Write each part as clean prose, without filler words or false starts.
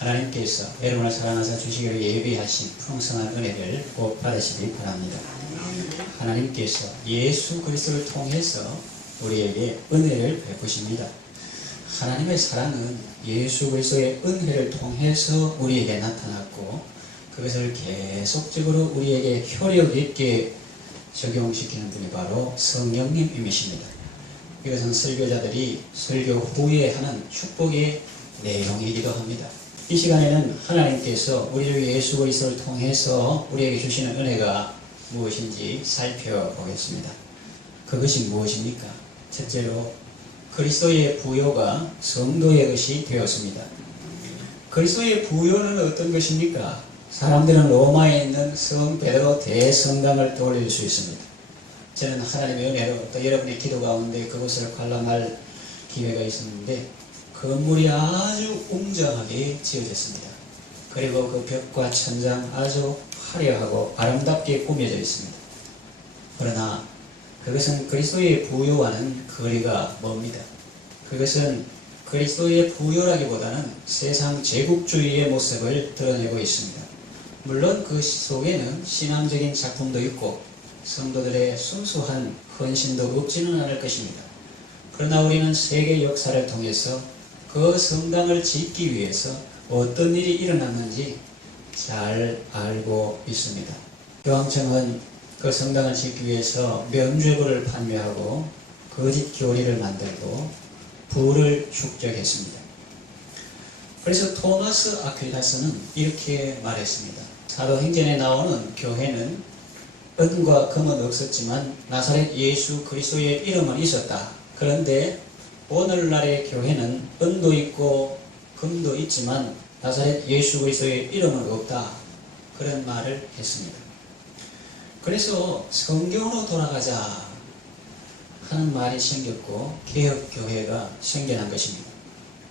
하나님께서 여러분을 사랑하사 주시기로 예비하신 풍성한 은혜를 꼭 받으시기 바랍니다. 하나님께서 예수 그리스도를 통해서 우리에게 은혜를 베푸십니다. 하나님의 사랑은 예수 그리스도의 은혜를 통해서 우리에게 나타났고 그것을 계속적으로 우리에게 효력 있게 적용시키는 분이 바로 성령님이십니다. 이것은 설교자들이 설교 후에 하는 축복의 내용이기도 합니다. 이 시간에는 하나님께서 우리 주 예수 그리스도를 통해서 우리에게 주시는 은혜가 무엇인지 살펴보겠습니다. 그것이 무엇입니까? 첫째로 그리스도의 부요가 성도의 것이 되었습니다. 그리스도의 부요는 어떤 것입니까? 사람들은 로마에 있는 성 베드로 대성당을 떠올릴 수 있습니다. 저는 하나님의 은혜로 또 여러분의 기도 가운데 그곳을 관람할 기회가 있었는데 건물이 아주 웅장하게 지어졌습니다. 그리고 그 벽과 천장 아주 화려하고 아름답게 꾸며져 있습니다. 그러나 그것은 그리스도의 부요와는 거리가 멉니다. 그것은 그리스도의 부요라기보다는 세상 제국주의의 모습을 드러내고 있습니다. 물론 그 속에는 신앙적인 작품도 있고 성도들의 순수한 헌신도 없지는 않을 것입니다. 그러나 우리는 세계 역사를 통해서 그 성당을 짓기 위해서 어떤 일이 일어났는지 잘 알고 있습니다. 교황청은 그 성당을 짓기 위해서 면죄부를 판매하고 거짓 교리를 만들고 부를 축적했습니다. 그래서 토마스 아퀴나스는 이렇게 말했습니다. 사도행전에 나오는 교회는 은과 금은 없었지만 나사렛 예수 그리스도의 이름은 있었다. 그런데 오늘날의 교회는 은도 있고 금도 있지만 나사렛 예수 그리스도의 이름은 없다. 그런 말을 했습니다. 그래서 성경으로 돌아가자 하는 말이 생겼고 개혁교회가 생겨난 것입니다.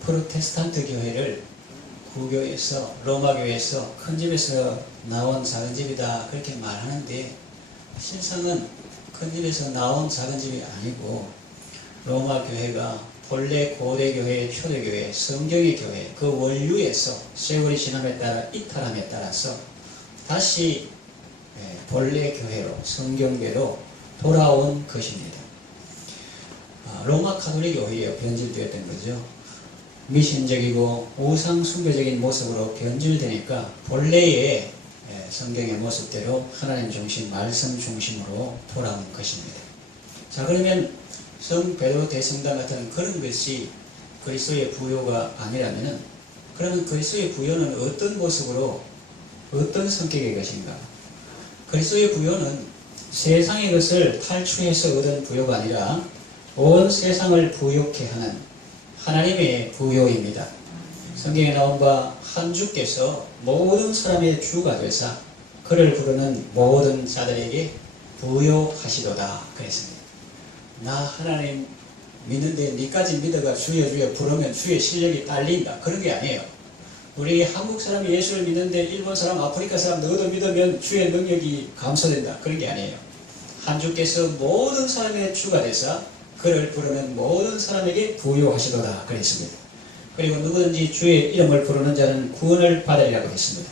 프로테스탄트 교회를 구교에서 로마교에서 큰 집에서 나온 작은 집이다 그렇게 말하는데 실상은 큰 집에서 나온 작은 집이 아니고 로마 교회가 본래 고대 교회의 초대교회, 성경의 교회 그 원류에서 세월이 지남에 따라 이탈함에 따라서 다시 본래 교회로 성경계로 돌아온 것입니다. 로마 가톨릭 교회에 변질되었던 거죠. 미신적이고 우상 숭배적인 모습으로 변질되니까 본래의 성경의 모습대로 하나님 중심, 말씀 중심으로 돌아온 것입니다. 자, 그러면 성 베드로 대성당 같은 그런 것이 그리스도의 부요가 아니라면은 그러면 그리스도의 부요는 어떤 모습으로 어떤 성격의 것인가? 그리스도의 부요는 세상의 것을 탈취해서 얻은 부요가 아니라 온 세상을 부요케 하는 하나님의 부요입니다. 성경에 나온 바 한 주께서 모든 사람의 주가 되사 그를 부르는 모든 자들에게 부요하시도다 그랬습니다. 나 하나님 믿는데 니까지 믿어가 주여 주여 부르면 주의 실력이 딸린다 그런 게 아니에요. 우리 한국 사람이 예수를 믿는데 일본 사람, 아프리카 사람 너도 믿으면 주의 능력이 감소된다 그런 게 아니에요. 한 주께서 모든 사람의 주가 되사 그를 부르는 모든 사람에게 부요하시도다 그랬습니다. 그리고 누구든지 주의 이름을 부르는 자는 구원을 받으리라고 했습니다.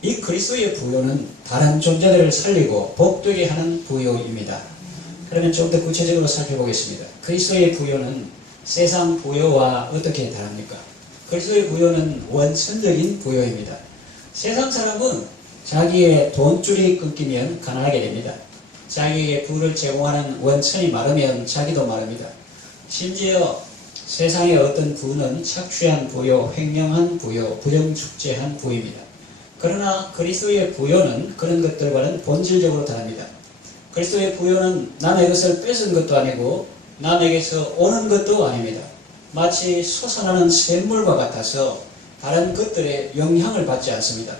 이 그리스도의 부요는 다른 존재들을 살리고 복되게 하는 부요입니다. 그러면 좀 더 구체적으로 살펴보겠습니다. 그리스도의 부요는 세상 부요와 어떻게 다릅니까? 그리스도의 부요는 원천적인 부요입니다. 세상 사람은 자기의 돈줄이 끊기면 가난하게 됩니다. 자기에게 부를 제공하는 원천이 마르면 자기도 마릅니다. 심지어 세상의 어떤 부는 착취한 부요, 횡령한 부요, 부정축제한 부입니다. 그러나 그리스도의 부요는 그런 것들과는 본질적으로 다릅니다. 그리스도의 부요는 남의 것을 뺏은 것도 아니고 남에게서 오는 것도 아닙니다. 마치 솟아나는 샘물과 같아서 다른 것들의 영향을 받지 않습니다.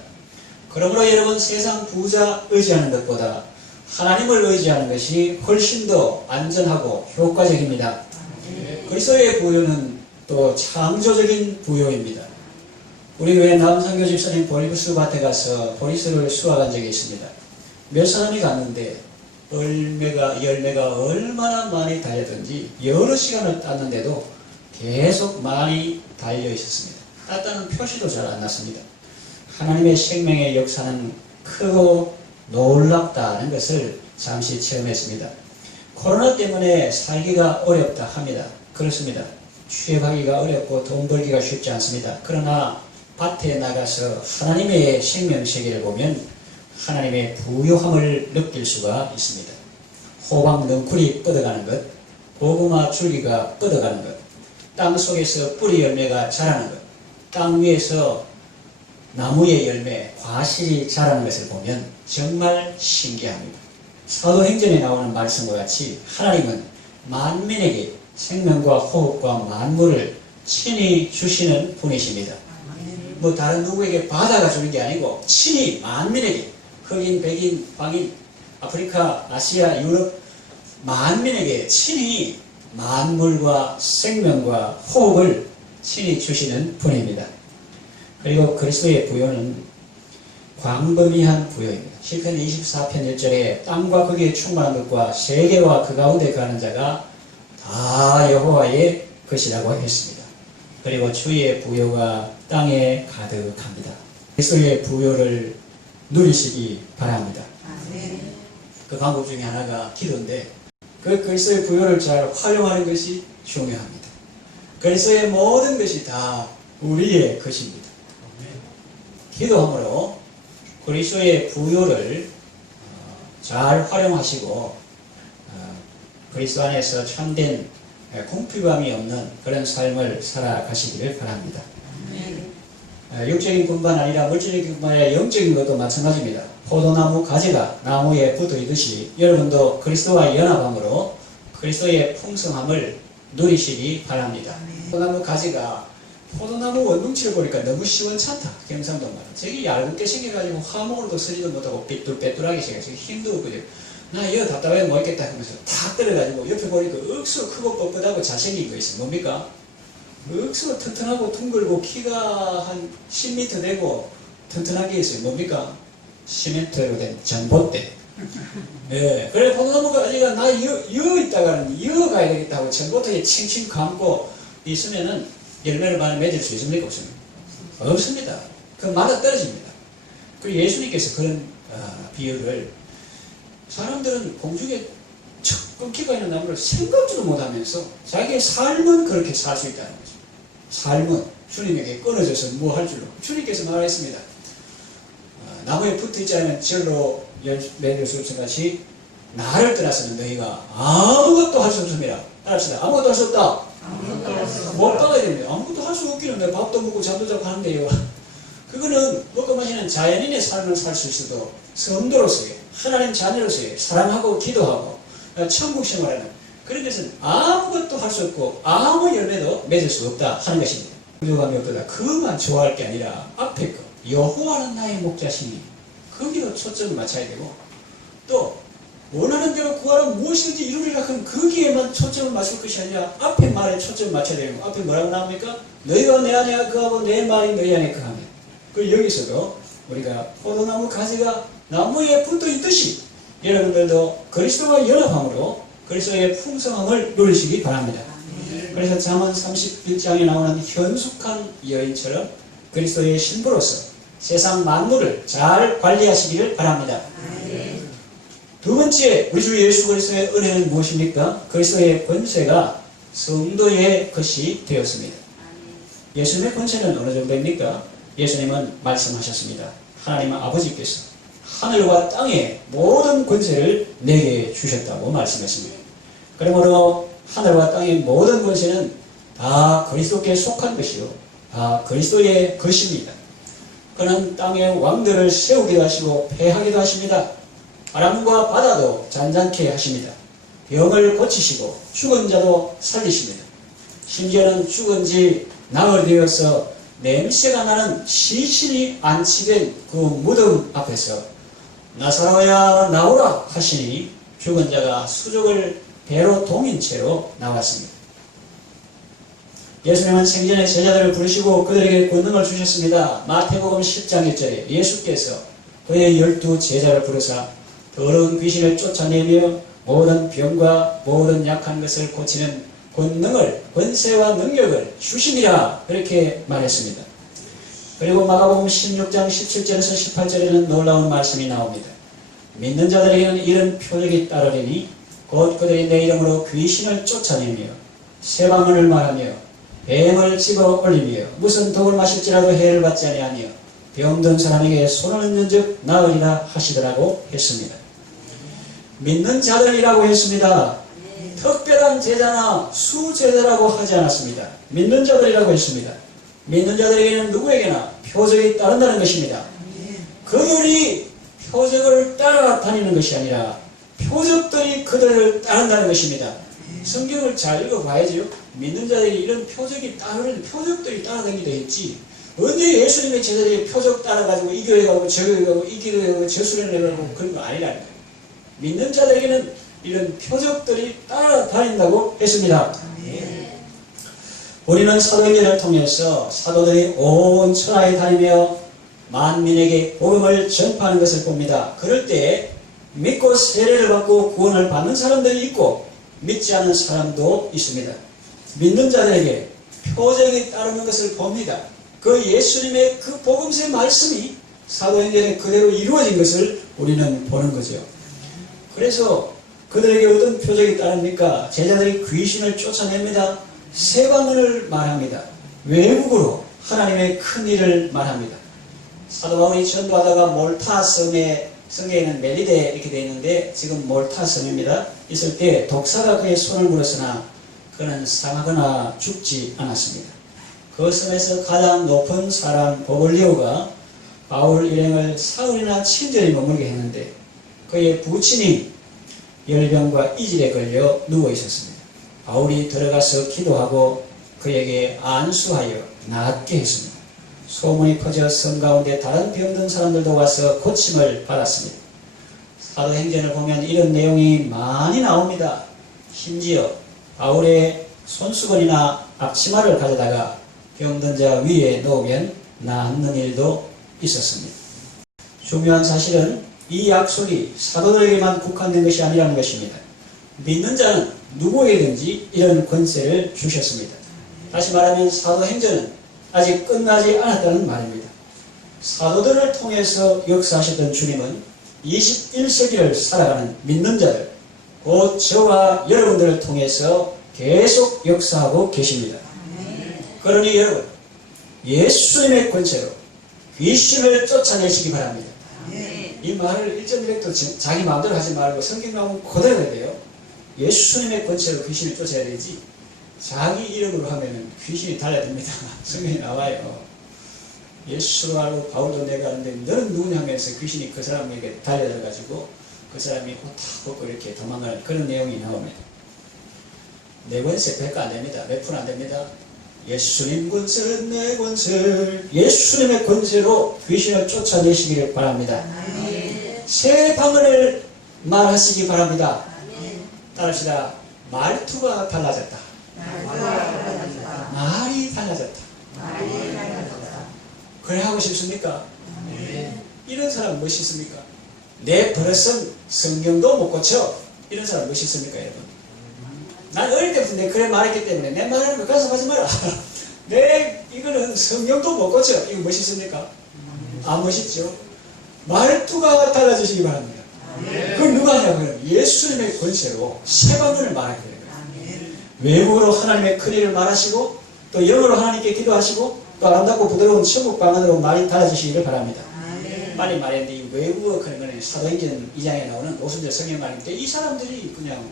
그러므로 여러분 세상 부자 의지하는 것보다 하나님을 의지하는 것이 훨씬 더 안전하고 효과적입니다. 그리스도의 부요는 또 창조적인 부요입니다. 우리 교회 남상교 집사님 보리수 밭에 가서 보리수를 수확한 적이 있습니다. 몇 사람이 갔는데 열매가 얼마나 많이 달렸던지 여러 시간을 땄는데도 계속 많이 달려 있었습니다. 살았다는 표시도 잘 안 났습니다. 하나님의 생명의 역사는 크고 놀랍다는 것을 잠시 체험했습니다. 코로나 때문에 살기가 어렵다 합니다. 그렇습니다. 취업하기가 어렵고 돈 벌기가 쉽지 않습니다. 그러나 밭에 나가서 하나님의 생명세계를 보면 하나님의 부요함을 느낄 수가 있습니다. 호박 넝쿨이 뻗어가는 것, 고구마 줄기가 뻗어가는 것, 땅 속에서 뿌리 열매가 자라는 것, 땅 위에서 나무의 열매, 과실이 자라는 것을 보면 정말 신기합니다. 사도행전에 나오는 말씀과 같이 하나님은 만민에게 생명과 호흡과 만물을 친히 주시는 분이십니다. 뭐 다른 누구에게 받아가 주는 게 아니고 친히 만민에게, 흑인, 백인, 황인, 아프리카, 아시아, 유럽 만민에게 친히 만물과 생명과 호흡을 친히 주시는 분입니다. 그리고 그리스도의 부요는 광범위한 부요입니다. 시편 24편 1절에 땅과 거기에 충만한 것과 세계와 그 가운데 가는 자가 다 여호와의 것이라고 했습니다. 그리고 주의 부요가 땅에 가득합니다. 그리스도의 부요를 누리시기 바랍니다. 그 방법 중에 하나가 기도인데 그 그리스도의 부요를 잘 활용하는 것이 중요합니다. 그리스도의 모든 것이 다 우리의 것입니다. 기도함으로 그리스도의 부요를 잘 활용하시고 그리스도 안에서 참된 궁핍감이 없는 그런 삶을 살아가시기를 바랍니다. 육적인 것만 아니라 물질적인 것만 아니라 영적인 것도 마찬가지입니다. 포도나무 가지가 나무에 붙어 있듯이 여러분도 그리스도와 연합함으로 그리스도의 풍성함을 누리시기 바랍니다. 포도나무 가지가 포도나무 원뭉치를 보니까 너무 시원찮다. 경상도 말은. 저기 얇게 생겨가지고 화목으로도 서지도 못하고 삐뚤빼뚤하게 생겨서 힘도 없고 나 이거 답답해 못 있겠다 하면서 탁 떨어가지고 옆에 보니까 억수로 크고 뻣뻣하고 잘생긴 거 있어. 뭡니까? 억수로 튼튼하고 둥글고 키가 한 10m 되고 튼튼하게 있어요. 뭡니까? 시멘트로 된 전봇대. 예. 그래 포도나무가 아니가 나 이어 있다가는 이어 가야 되겠다 하고 전봇대에 칭칭 감고 있으면은 열매를 많이 맺을 수 있습니까? 없습니까? 없습니다. 그 맞아 떨어집니다. 그리고 예수님께서 그런 비유를 사람들은 공중에 척 끊기가 있는 나무를 생각지도 못하면서 자기의 삶은 그렇게 살 수 있다는 거죠. 삶은 주님에게 끊어져서 뭐 할 줄로. 주님께서 말했습니다. 나무에 붙어있지 않으면 절로 맺을 수 없을 것이 나를 떠나서는 너희가 아무것도 할 수 없습니다. 따라합시다. 아무것도 할 수 없다. 못 받아야 됩니다. 아무것도 할 수 없기는 내가 밥도 먹고 잠도 자고 하는데요. 그거는 먹고 마시는 자연인의 삶을 살 수 있어도 성도로서의 하나님 자녀로서의 사랑하고 기도하고 천국 생활하는 그런 것은 아무것도 할 수 없고 아무 열매도 맺을 수 없다 하는 것입니다. 부족함이 없다. 그것만 좋아할 게 아니라 앞에 거 여호와는 나의 목자시니 거기도 초점을 맞춰야 되고 또 원하는 대로 구하라 무엇이든지 이루리라 하면 거기에만 초점을 맞출 것이 아니라 앞에 말에 초점을 맞춰야 되는 거. 앞에 뭐라고 나옵니까? 너희가 내 안에 거하고 내 말이 너희 안에 거하며. 그 여기서도 우리가 포도나무 가지가 나무에 붙어 있듯이 여러분들도 그리스도와 연합함으로 그리스도의 풍성함을 누리시기 바랍니다. 그래서 잠언 31장에 나오는 현숙한 여인처럼 그리스도의 신부로서 세상 만물을 잘 관리하시기를 바랍니다. 두 번째, 우리 주 예수 그리스도의 은혜는 무엇입니까? 그리스도의 권세가 성도의 것이 되었습니다. 예수님의 권세는 어느 정도입니까? 예수님은 말씀하셨습니다. 하나님 아버지께서 하늘과 땅의 모든 권세를 내게 주셨다고 말씀했습니다. 그러므로 하늘과 땅의 모든 권세는 다 그리스도께 속한 것이요 다 그리스도의 것입니다. 그는 땅의 왕들을 세우기도 하시고 패하기도 하십니다. 바람과 바다도 잔잔케 하십니다. 병을 고치시고 죽은 자도 살리십니다. 심지어는 죽은 지 나흘 되어서 냄새가 나는 시신이 안치된 그 무덤 앞에서 나사로야 나오라 하시니 죽은 자가 수족을 배로 동인 채로 나왔습니다. 예수님은 생전에 제자들을 부르시고 그들에게 권능을 주셨습니다. 마태복음 10장 1절에 예수께서 그의 12 제자를 부르사 더러운 귀신을 쫓아내며 모든 병과 모든 약한 것을 고치는 권능을, 권세와 능력을 주심이라 그렇게 말했습니다. 그리고 마가복음 16장 17절에서 18절에는 놀라운 말씀이 나옵니다. 믿는 자들에게는 이런 표적이 따르리니 곧 그들이 내 이름으로 귀신을 쫓아내며 새 방언을 말하며 뱀을 집어 올리며 무슨 독을 마실지라도 해를 받지 아니하며 병든 사람에게 손을 얹는 즉 나으리라 하시더라고 했습니다. 믿는 자들이라고 했습니다. 특별한 제자나 수제자라고 하지 않았습니다. 믿는 자들이라고 했습니다. 믿는 자들에게는 누구에게나 표적이 따른다는 것입니다. 그들이 표적을 따라다니는 것이 아니라 표적들이 그들을 따른다는 것입니다. 성경을 잘 읽어봐야죠. 믿는 자들이 이런 표적이 따르는 표적들이 따라다니기도 했지. 언제 예수님의 제자들이 표적 따라가지고 이 교회 가고 저 교회 가고 이 교회 가고 저 수련회 가고 그런 거 아니라는 거예요. 믿는 자들에게는 이런 표적들이 따라다닌다고 했습니다. 우리는 사도행전을 통해서 사도들이 온 천하에 다니며 만민에게 복음을 전파하는 것을 봅니다. 그럴 때 믿고 세례를 받고 구원을 받는 사람들이 있고 믿지 않는 사람도 있습니다. 믿는 자들에게 표적이 따르는 것을 봅니다. 그 예수님의 그 복음서의 말씀이 사도행전에 그대로 이루어진 것을 우리는 보는 거죠. 그래서 그들에게 어떤 표적이 따릅니까? 제자들이 귀신을 쫓아냅니다. 새 방언을 말합니다. 외국으로 하나님의 큰 일을 말합니다. 사도 바울이 전도하다가 몰타 성에 성경에는 멜리데 이렇게 되어 있는데 지금 몰타 성입니다. 있을 때 독사가 그의 손을 물었으나 그는 상하거나 죽지 않았습니다. 그 섬에서 가장 높은 사람 보글리오가 바울 일행을 사흘이나 친절히 머물게 했는데 그의 부친이 열병과 이질에 걸려 누워 있었습니다. 바울이 들어가서 기도하고 그에게 안수하여 낫게 했습니다. 소문이 퍼져 섬 가운데 다른 병든 사람들도 와서 고침을 받았습니다. 사도행전을 보면 이런 내용이 많이 나옵니다. 심지어 바울의 손수건이나 앞치마를 가져다가 병든 자 위에 놓으면 낫는 일도 있었습니다. 중요한 사실은 이 약속이 사도들에게만 국한된 것이 아니라는 것입니다. 믿는 자는 누구에게든지 이런 권세를 주셨습니다. 다시 말하면 사도행전은 아직 끝나지 않았다는 말입니다. 사도들을 통해서 역사하셨던 주님은 21세기를 살아가는 믿는 자들, 곧 저와 여러분들을 통해서 계속 역사하고 계십니다. 그러니 여러분, 예수님의 권세로 귀신을 쫓아내시기 바랍니다. 이 말을 1.1도 자기 마음대로 하지 말고 성경 나오면 그대로 해야 돼요. 예수님의 권세로 귀신을 쫓아야 되지 자기 이름으로 하면 귀신이 달려듭니다. 성경에 나와요. 예수로 알고 바울도 내가 하는데 너는 누구냐 하면서 귀신이 그 사람에게 달려들어가지고 그 사람이 호탁 벗고 이렇게 도망가는 그런 내용이 나옵니다. 내 권세 100가 안 됩니다. 몇 푼 안 됩니다. 예수님 권세는 내 권세, 예수님의 권세로 귀신을 쫓아내시기를 바랍니다. 새 방언을 말하시기 바랍니다. 따라합시다. 말투가 달라졌다. 말이 달라졌다. 그래 하고 싶습니까? 이런 사람 멋있습니까? 내 버릇은 성경도 못 고쳐. 이런 사람 멋있습니까, 여러분? 난 어릴 때부터 내 그래 말했기 때문에 내 말을 몇 가지 하지 마라. 내 이거는 성경도 못 고쳐. 이거 멋있습니까? 안 멋있죠? 말투가 달라지시기 바랍니다. 그럼 누가 하냐고요? 예수님의 권세로 새 방언을 말하게 되는 거예요. 외국어로 하나님의 큰 일을 말하시고 또 영어로 하나님께 기도하시고 또 아름답고 부드러운 천국 방언으로 말이 달라지시기를 바랍니다. 빨리 말했는데 이 외국어 그런 거는 사도행전 2장에 나오는 오순절 성경 말인데 이 사람들이 그냥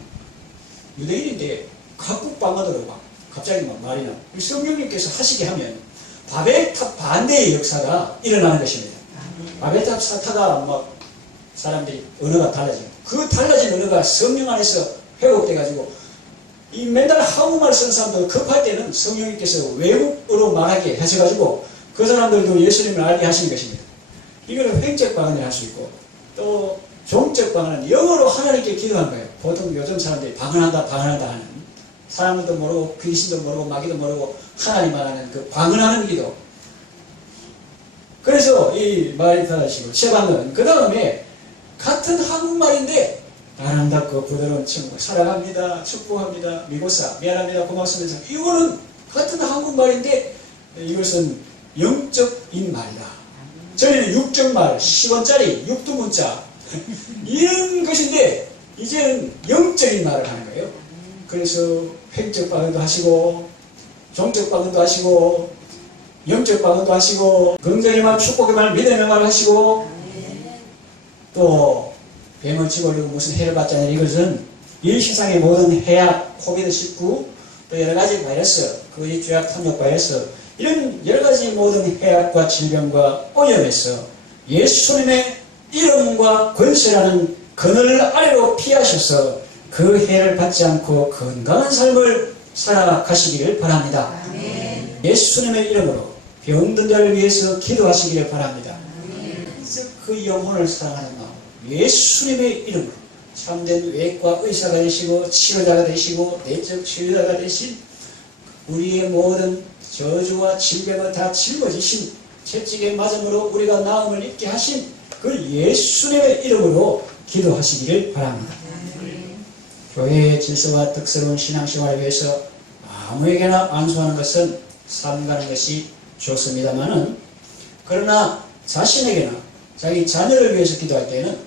유대인인데 각국 방언으로 막 갑자기 막 말이 나. 성령님께서 하시게 하면 바벨탑 반대의 역사가 일어나는 것입니다. 바벨탑 사타가 막 사람들이 언어가 달라지고 그 달라진 언어가 성령 안에서 회복돼가지고 이 맨날 한국말 쓰는 사람들 급할 때는 성령님께서 외국어로 말하게 하셔가지고 그 사람들도 예수님을 알게 하시는 것입니다. 이거는 횡적 방언을 할 수 있고 또 종적 방언은 영어로 하나님께 기도하는 거예요. 보통 요즘 사람들이 방언한다 하는 사람들도 모르고 귀신도 모르고 마귀도 모르고 하나님만 하는 그 방언하는 기도. 그래서 이 말이 달라지고 새 방언 그 다음에 같은 한국말인데 아름답고 부드러운 친구 사랑합니다 축복합니다 미고사 미안합니다 고맙습니다 이거는 같은 한국말인데 이것은 영적인 말이다. 전에는 육적 말, 10원짜리, 육두문자 이런 것인데 이제는 영적인 말을 하는 거예요. 그래서 횡적 방언도 하시고 종적 방언도 하시고 영적 방언도 하시고 긍정의 말, 축복의 말, 믿음의 말 하시고 또 뱀을 집어려고 무슨 해를 받지 않는 이것은 이 세상의 모든 해악, 코비드19 또 여러가지 바이러스, 그 죄악 탐욕 바이러스 이런 여러가지 모든 해악과 질병과 오염에서 예수님의 이름과 권세라는 그늘 아래로 피하셔서 그 해를 받지 않고 건강한 삶을 살아가시기를 바랍니다. 아멘. 예수님의 이름으로 병든 자를 위해서 기도하시기를 바랍니다. 그래서 그 영혼을 사랑하는 마음, 예수님의 이름으로 참된 외과 의사가 되시고 치료자가 되시고 내적 치료자가 되신 우리의 모든 저주와 질병을 다 짊어지신 채찍의 맞음으로 우리가 나음을 입게 하신 그 예수님의 이름으로 기도하시기를 바랍니다. 교회의 질서와 덕스러운 신앙생활을 위해서 아무에게나 안수하는 것은 삼가는 것이 좋습니다만은 그러나 자신에게나 자기 자녀를 위해서 기도할 때는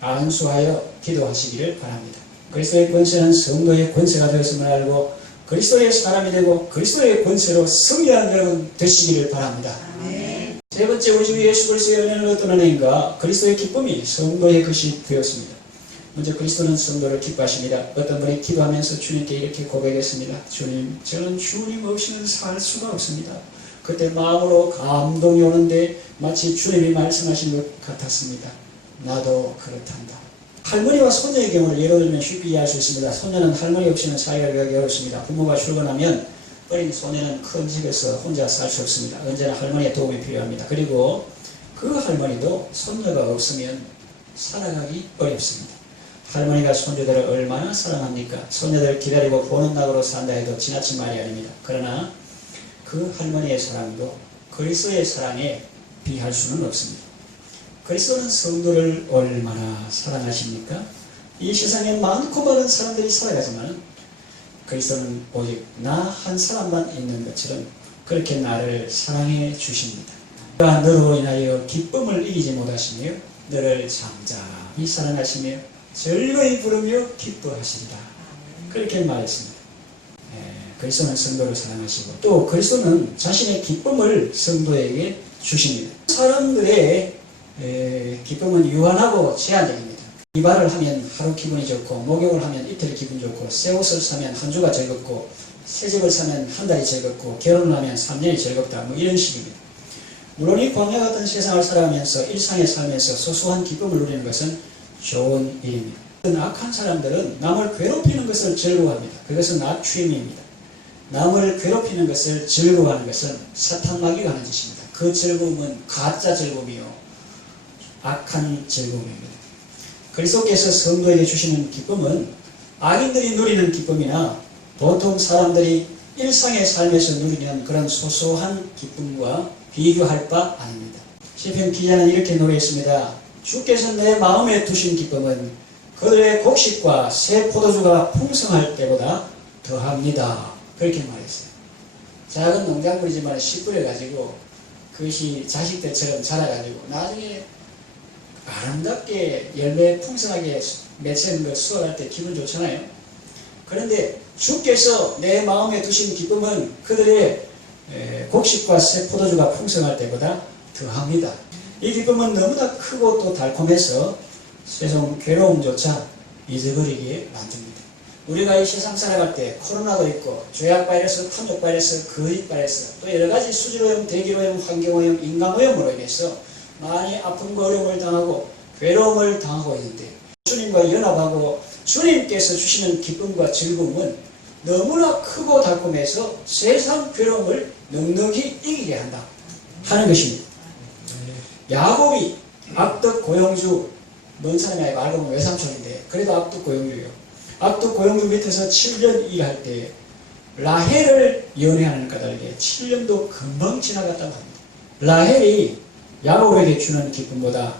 안수하여 기도하시기를 바랍니다. 그리스도의 권세는 성도의 권세가 되었음을 알고 그리스도의 사람이 되고 그리스도의 권세로 승리하는 여러분 되시기를 바랍니다. 아멘. 세 번째, 우리 주 예수 그리스도의 은혜는 어떤 은혜인가? 그리스도의 기쁨이 성도의 것이 되었습니다. 먼저 그리스도는 성도를 기뻐하십니다. 어떤 분이 기도하면서 주님께 이렇게 고백했습니다. 주님, 저는 주님 없이는 살 수가 없습니다. 그때 마음으로 감동이 오는데 마치 주님이 말씀하신 것 같았습니다. 나도 그렇단다. 할머니와 손녀의 경우를 예로 들면 쉽게 이해할 수 있습니다. 손녀는 할머니 없이는 사이가 되기 어렵습니다. 부모가 출근하면 어린 소녀는 큰 집에서 혼자 살 수 없습니다. 언제나 할머니의 도움이 필요합니다. 그리고 그 할머니도 손녀가 없으면 살아가기 어렵습니다. 할머니가 손주들을 얼마나 사랑합니까? 손녀들 기다리고 보는 낙으로 산다 해도 지나친 말이 아닙니다. 그러나 그 할머니의 사랑도 그리스도의 사랑에 비할 수는 없습니다. 그리스도는 성도를 얼마나 사랑하십니까? 이 세상에 많고 많은 사람들이 살아가지만 그리스도는 오직 나 한 사람만 있는 것처럼 그렇게 나를 사랑해 주십니다. 그가 너로 인하여 기쁨을 이기지 못하시며 너를 잠잠히 사랑하시며 즐거이 부르며 기뻐하시리라. 그렇게 말했습니다. 그리스도는 성도를 사랑하시고 또 그리스도는 자신의 기쁨을 성도에게 주십니다. 사람들의 기쁨은 유한하고 제한적입니다. 이발을 하면 하루 기분이 좋고 목욕을 하면 이틀 기분 좋고 새 옷을 사면 한 주가 즐겁고 새 집을 사면 한 달이 즐겁고 결혼을 하면 3년이 즐겁다 뭐 이런 식입니다. 물론 이 광야 같은 세상을 살아가면서 일상에 살면서 소소한 기쁨을 누리는 것은 좋은 일입니다. 악한 사람들은 남을 괴롭히는 것을 즐거워합니다. 그것은 악취미입니다. 남을 괴롭히는 것을 즐거워하는 것은 사탄마귀가 하는 짓입니다. 그 즐거움은 가짜 즐거움이요 악한 즐거움입니다. 그리스도께서 성도에게 주시는 기쁨은 악인들이 누리는 기쁨이나 보통 사람들이 일상의 삶에서 누리는 그런 소소한 기쁨과 비교할 바 아닙니다. 시편 기자는 이렇게 노래했습니다. 주께서 내 마음에 두신 기쁨은 그들의 곡식과 새 포도주가 풍성할 때보다 더합니다. 그렇게 말했어요. 작은 농작물이지만 씨 뿌려가지고 그것이 자식들처럼 자라가지고 나중에 아름답게 열매 풍성하게 맺힌 거 수확할 때 기분 좋잖아요. 그런데 주께서 내 마음에 두신 기쁨은 그들의 곡식과 새 포도주가 풍성할 때보다 더합니다. 이 기쁨은 너무나 크고 또 달콤해서 세상 괴로움조차 잊어버리게 만듭니다. 우리가 이 세상 살아갈 때 코로나도 있고 죄악 바이러스, 탐욕 바이러스, 거짓 바이러스 또 여러가지 수질오염, 대기오염, 환경오염, 인간오염으로 인해서 많이 아픔과 어려움을 당하고 괴로움을 당하고 있는데 주님과 연합하고 주님께서 주시는 기쁨과 즐거움은 너무나 크고 달콤해서 세상 괴로움을 넉넉히 이기게 한다 하는 것입니다. 야곱이 악덕 고용주, 먼 사람이 아니고 알고 보면 외삼촌인데 그래도 악덕 고용주예요. 악덕 고용주 밑에서 7년 일할 때 라헬을 연애하는 까닭에 7년도 금방 지나갔다고 합니다. 라헬이 야곱에게 주는 기쁨보다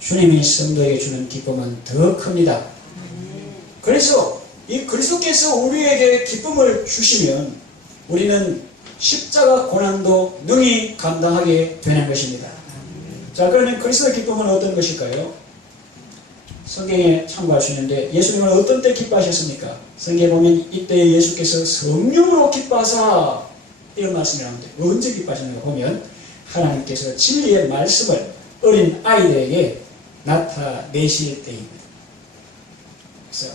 주님이 성도에게 주는 기쁨은 더 큽니다. 그래서 이 그리스도께서 우리에게 기쁨을 주시면 우리는 십자가 고난도 능히 감당하게 되는 것입니다. 자, 그러면 그리스도의 기쁨은 어떤 것일까요? 성경에 참고할 수 있는데 예수님은 어떤 때 기뻐하셨습니까? 성경에 보면 이때 예수께서 성령으로 기뻐하사 이런 말씀이 나오는데 언제 기뻐하셨는가 보면 하나님께서 진리의 말씀을 어린 아이들에게 나타내실 때입니다. 그래서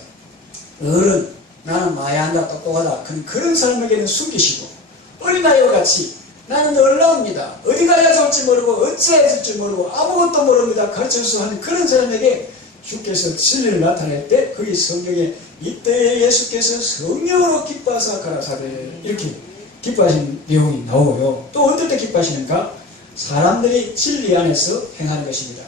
어른 나는 마야한다 똑똑하다 그런 사람에게는 숨기시고 어린아이와 같이 나는 놀라웁니다. 어디 가야 좋을지 모르고 어찌해야 될지 모르고 아무것도 모릅니다. 가르쳐서 하는 그런 사람에게 주께서 진리를 나타낼 때 거기 성경에 이때 예수께서 성령으로 기뻐하사 가라사대 이렇게 기뻐하신 내용이 나오고요. 또 어떨 때 기뻐하시는가? 사람들이 진리 안에서 행하는 것입니다.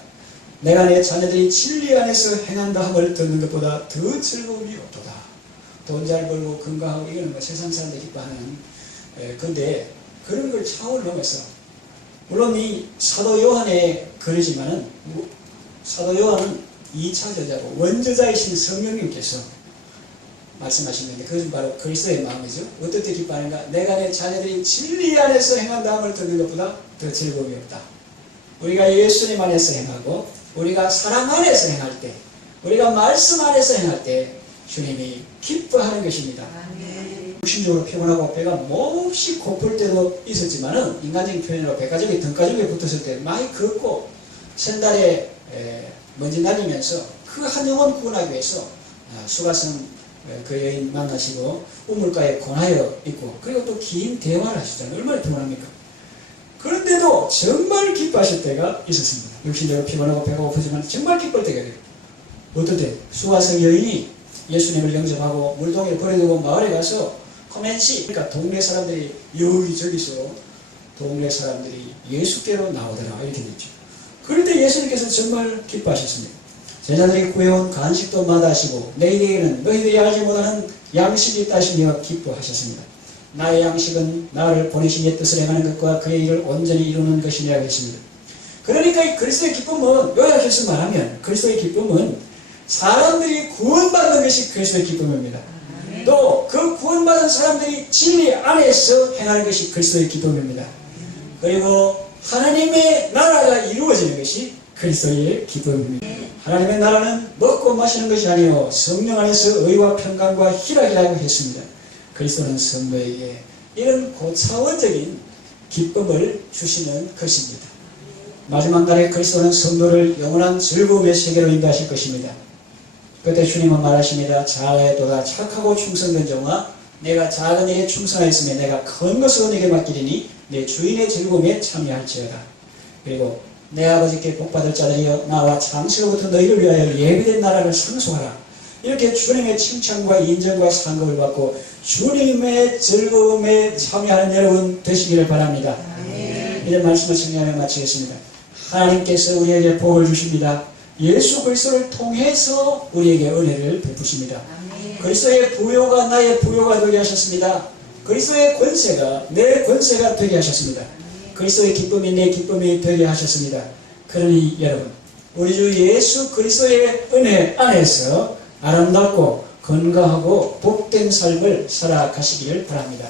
내가 내 자녀들이 진리 안에서 행한다 함을 듣는 것보다 더 즐거움이 없도다. 돈 잘 벌고 건강하고 이거는 뭐 세상 사람들이 기뻐하는 근데 그런 걸 차원을 넘어서 물론 이 사도 요한의 글이지만은 사도 요한은 2차 저자고 원저자이신 성령님께서 말씀하신 건데 그것은 바로 그리스도의 마음이죠. 어떨 때 기뻐하는가? 내가 내 자녀들이 진리 안에서 행한다 함을 듣는 것보다 더 즐거움이 없다. 우리가 예수님 안에서 행하고 우리가 사랑 안에서 행할 때 우리가 말씀 안에서 행할 때 주님이 기뻐하는 것입니다. 육신적으로 피곤하고 배가 몹시 고플 때도 있었지만은 인간적인 표현으로 배가죽이 등가죽에 붙었을 때 많이 걷고 샌달에 먼지 날리면서 그 한 영혼 구원하기 위해서 수가성 그 여인 만나시고 우물가에 권하여 있고 그리고 또 긴 대화를 하시잖아요. 얼마나 피곤합니까? 그런데도 정말 기뻐하실 때가 있었습니다. 육신적으로 피곤하고 배가 고프지만 정말 기쁠 때가 돼요. 어떨 때 수가성 여인이 예수님을 영접하고 물동이를 버려두고 마을에 가서 커맨시 그러니까 동네 사람들이 여기저기서 동네 사람들이 예수께로 나오더라 이렇게 됐죠. 그런데 예수님께서 정말 기뻐하셨습니다. 제자들이 구해온 간식도 마다하시고 너희에게는 너희들이 알지 못하는 양식이 있다 하시며 기뻐하셨습니다. 나의 양식은 나를 보내신 이의 뜻을 행하는 것과 그의 일을 온전히 이루는 것이니라 했습니다. 그러니까 이 그리스도의 기쁨은 요약해서 말하면 그리스도의 기쁨은 사람들이 구원받는 것이 그리스도의 기쁨입니다. 또 그 구원받은 사람들이 진리 안에서 행하는 것이 그리스도의 기쁨입니다. 그리고 하나님의 나라가 이루어지는 것이 그리스도의 기쁨입니다. 하나님의 나라는 먹고 마시는 것이 아니요 성령 안에서 의와 평강과 희락이라고 했습니다. 그리스도는 성도에게 이런 고차원적인 기쁨을 주시는 것입니다. 마지막 날에 그리스도는 성도를 영원한 즐거움의 세계로 인도하실 것입니다. 그때 주님은 말하십니다. 자하에도다 착하고 충성된 종아 내가 작은 일에 충성하였으며 내가 큰 것으로 내게 맡기리니 내 주인의 즐거움에 참여할지어다. 그리고 내 아버지께 복받을 자들이여 나와 창세로부터 너희를 위하여 예비된 나라를 상속하라. 이렇게 주님의 칭찬과 인정과 상급을 받고 주님의 즐거움에 참여하는 여러분 되시기를 바랍니다. 이런 말씀을 정리하며 마치겠습니다. 하나님께서 우리에게 복을 주십니다. 예수 그리스도를 통해서 우리에게 은혜를 베푸십니다. 그리스도의 부요가 나의 부요가 되게 하셨습니다. 그리스도의 권세가 내 권세가 되게 하셨습니다. 그리스도의 기쁨이 내 기쁨이 되게 하셨습니다. 그러니 여러분 우리 주 예수 그리스도의 은혜 안에서 아름답고 건강하고 복된 삶을 살아가시기를 바랍니다.